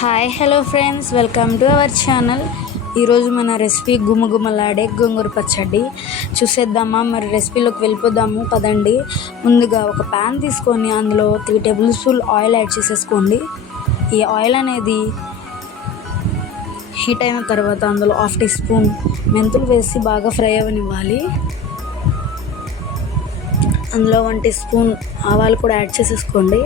Hi hello friends, welcome to our channel. ఈరోజు మన recipe గుమగుమలాడే గోంగూర పచ్చడి చూసేద్దామా? మరి రెసిపీలోకి వెళ్ళిపోదాము పదండి. ముందుగా ఒక ప్యాన్ తీసుకొని అందులో 3 టేబుల్ స్పూన్ ఆయిల్ యాడ్ చేసేసుకోండి. ఈ ఆయిల్ అనేది హీట్ అయిన తర్వాత అందులో 1/2 టీ స్పూన్ మెంతులు వేసి బాగా ఫ్రై అవ్వనివ్వాలి. అందులో 1 టీ స్పూన్ ఆవాలు కూడా యాడ్ చేసేసుకోండి.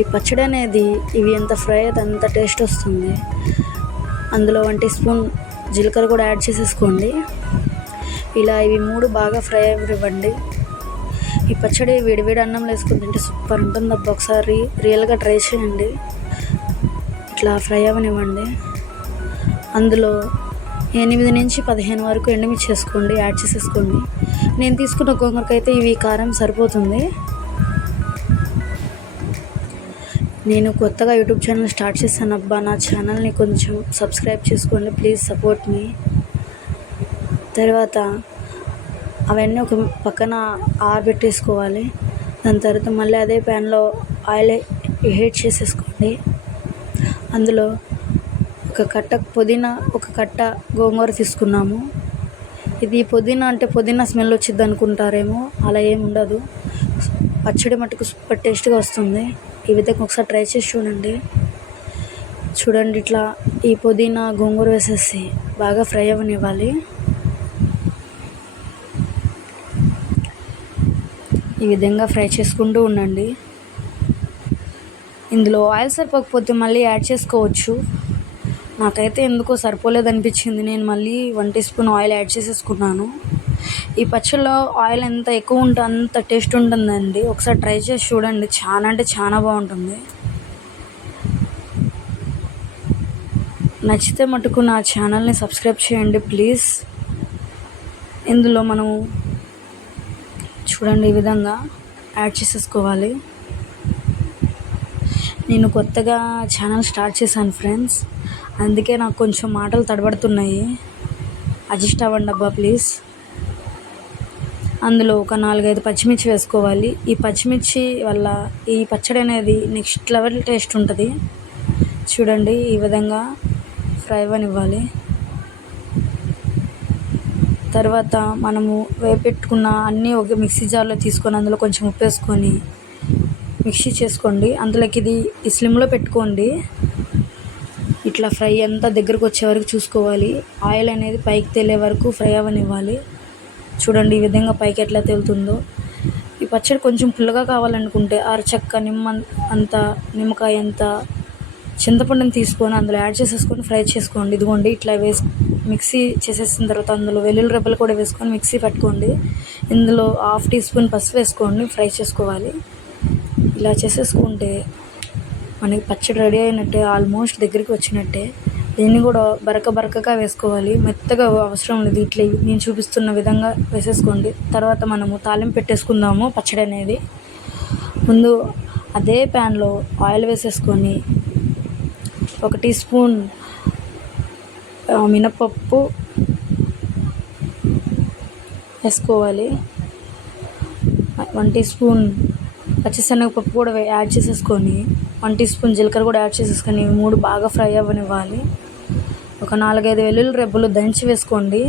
ఈ పచ్చడి అనేది ఇవి ఎంత ఫ్రై అయితే అంత టేస్ట్ వస్తుంది. అందులో 1 టీ స్పూన్ జీలకర్ర కూడా యాడ్ చేసేసుకోండి. ఇలా ఇవి 3 బాగా ఫ్రై అవ్వనివ్వండి. ఈ పచ్చడి వేడివేడి అన్నం వేసుకుని తింటే సూపర్ ఉంటుంది అబ్బా. ఒకసారి రియల్గా ట్రై చేయండి. ఇట్లా ఫ్రై అవ్వనివ్వండి. అందులో 8 నుంచి 15 వరకు ఎండుమిర్చి వేసుకోండి, యాడ్ చేసేసుకోండి. నేను తీసుకున్న గోంగూరకైతే ఇవి కారం సరిపోతుంది. నేను కొత్తగా యూట్యూబ్ ఛానల్ స్టార్ట్ చేశాను అబ్బా. నా ఛానల్ని కొంచెం సబ్స్క్రైబ్ చేసుకోండి ప్లీజ్, సపోర్ట్ మీ. తర్వాత అవన్నీ ఒక పక్కన ఆరబెట్టేసుకోవాలి. దాని తర్వాత మళ్ళీ అదే ప్యాన్లో ఆయిల్ హీట్ చేసేసుకోండి. అందులో ఒక కట్ట పుదీనా, ఒక కట్ట గోంగూర తీసుకున్నాము. ఇది పుదీనా అంటే పుదీనా స్మెల్ వచ్చింది అనుకుంటారేమో, అలా ఏమి ఉండదు. పచ్చడి మట్టుకు సూపర్ టేస్ట్గా వస్తుంది. ఈ విధంగా ఒకసారి ట్రై చేసి చూడండి. ఇట్లా ఈ పుదీనా గోంగూర వేసేసి బాగా ఫ్రై అవ్వనివ్వాలి. ఈ విధంగా ఫ్రై చేసుకుంటూ ఉండండి. ఇందులో ఆయిల్ సరిపోకపోతే మళ్ళీ యాడ్ చేసుకోవచ్చు. నాకైతే ఎందుకో సరిపోలేదు అనిపించింది. నేను మళ్ళీ 1 టీ స్పూన్ ఆయిల్ యాడ్ చేసేసుకున్నాను. ఈ పచ్చడిలో ఆయిల్ ఎంత ఎక్కువ ఉంటే అంత టేస్ట్ ఉంటుందండి. ఒకసారి ట్రై చేసి చూడండి, చాలా అంటే చాలా బాగుంటుంది. నచ్చితే మటుకు నా ఛానల్ని సబ్స్క్రైబ్ చేయండి ప్లీజ్. ఇందులో మనం చూడండి ఈ విధంగా యాడ్ చేసేసుకోవాలి. నేను కొత్తగా ఛానల్ స్టార్ట్ చేశాను ఫ్రెండ్స్, అందుకే నాకు కొంచెం మాటలు తడబడుతున్నాయి. అడ్జస్ట్ అవ్వండి అబ్బా ప్లీజ్. అందులో ఒక 4-5 పచ్చిమిర్చి వేసుకోవాలి. ఈ పచ్చిమిర్చి వల్ల ఈ పచ్చడి అనేది నెక్స్ట్ లెవెల్ టేస్ట్ ఉంటుంది. చూడండి ఈ విధంగా ఫ్రై అవ్వనివ్వాలి. తర్వాత మనము వేపెట్టుకున్న అన్నీ ఒక మిక్సీ జార్లో తీసుకొని అందులో కొంచెం ఉప్పు వేసుకొని మిక్సీ చేసుకోండి. అందులోకి ఇది ఈ స్లిమ్లో పెట్టుకోండి. ఇట్లా ఫ్రై అంతా దగ్గరకు వచ్చే వరకు చూసుకోవాలి. ఆయిల్ అనేది పైకి తేలే వరకు ఫ్రై అవ్వనివ్వాలి. చూడండి ఈ విధంగా పైకి ఎట్లా తేలుతుందో. ఈ పచ్చడి కొంచెం పుల్లగా కావాలనుకుంటే అరచక్క నిమ్మకాయ అంత చింతపండుని తీసుకొని అందులో యాడ్ చేసేసుకొని ఫ్రై చేసుకోండి. ఇదిగోండి ఇట్లా మిక్సీ చేసేసిన తర్వాత అందులో వెల్లుల్లి రెబ్బలు కూడా వేసుకొని మిక్సీ పెట్టుకోండి. ఇందులో 1/2 టీ స్పూన్ పసుపు వేసుకోండి, ఫ్రై చేసుకోవాలి. ఇలా చేసేసుకుంటే మనకి పచ్చడి రెడీ అయినట్టే, ఆల్మోస్ట్ దగ్గరికి వచ్చినట్టే. దీన్ని కూడా బరకగా వేసుకోవాలి, మెత్తగా అవసరం లేదు. ఇట్లా నేను చూపిస్తున్న విధంగా వేసేసుకోండి. తర్వాత మనము తాలింపు పెట్టేసుకుందాము పచ్చడి అనేది. ముందు అదే ప్యాన్లో ఆయిల్ వేసేసుకొని 1 టీ స్పూన్ మినపప్పు వేసుకోవాలి. 1 టీ స్పూన్ పచ్చిశనగపప్పు కూడా యాడ్ చేసేసుకొని 1 టీ స్పూన్ జీలకర్ర కూడా యాడ్ చేసేసుకొని 3 బాగా ఫ్రై అవ్వనివ్వాలి. ఒక 4-5 వెల్లుల్లి రెబ్బలు దంచి వేసుకోండి.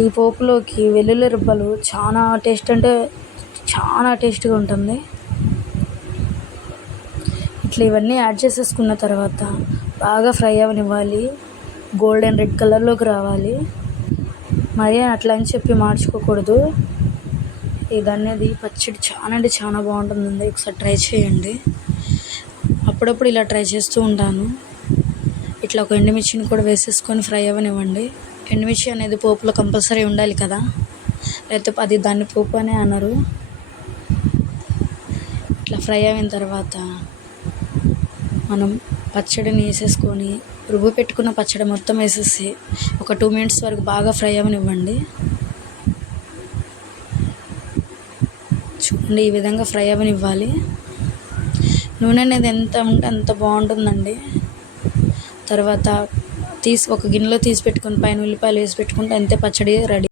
ఈ పోపులోకి వెల్లుల్లి రెబ్బలు చాలా టేస్ట్గా ఉంటుంది. ఇట్లా ఇవన్నీ యాడ్ చేసేసుకున్న తర్వాత బాగా ఫ్రై అవ్వనివ్వాలి. గోల్డెన్ రెడ్ కలర్లోకి రావాలి. మరి అట్లా అని చెప్పి మార్చుకోకూడదు. ఇది పచ్చడి చాలా అంటే చాలా బాగుంటుందండి. ఒకసారి ట్రై చేయండి. అప్పుడప్పుడు ఇలా ట్రై చేస్తూ ఉంటాను. ఇట్లా ఒక ఎండుమిర్చిని కూడా వేసేసుకొని ఫ్రై అవ్వనివ్వండి. ఎండుమిర్చి అనేది పోపులో కంపల్సరీ ఉండాలి కదా, లేకపోతే అది దాన్ని పోపు అనే అనరు. ఇట్లా ఫ్రై అయిన తర్వాత మనం పచ్చడిని వేసేసుకొని రుబ్బు పెట్టుకున్న పచ్చడి మొత్తం వేసేసి ఒక 2 మినిట్స్ వరకు బాగా ఫ్రై అవ్వనివ్వండి. చూడండి ఈ విధంగా ఫ్రై అవ్వనివ్వాలి. నూనె అనేది ఎంత ఉంటే అంత బాగుంటుందండి. తర్వాత ఒక గిన్నెలో తీసి పెట్టుకొని పైన ఉల్లిపాయలు వేసి పెట్టుకుంటే అంతే, పచ్చడి రెడీ.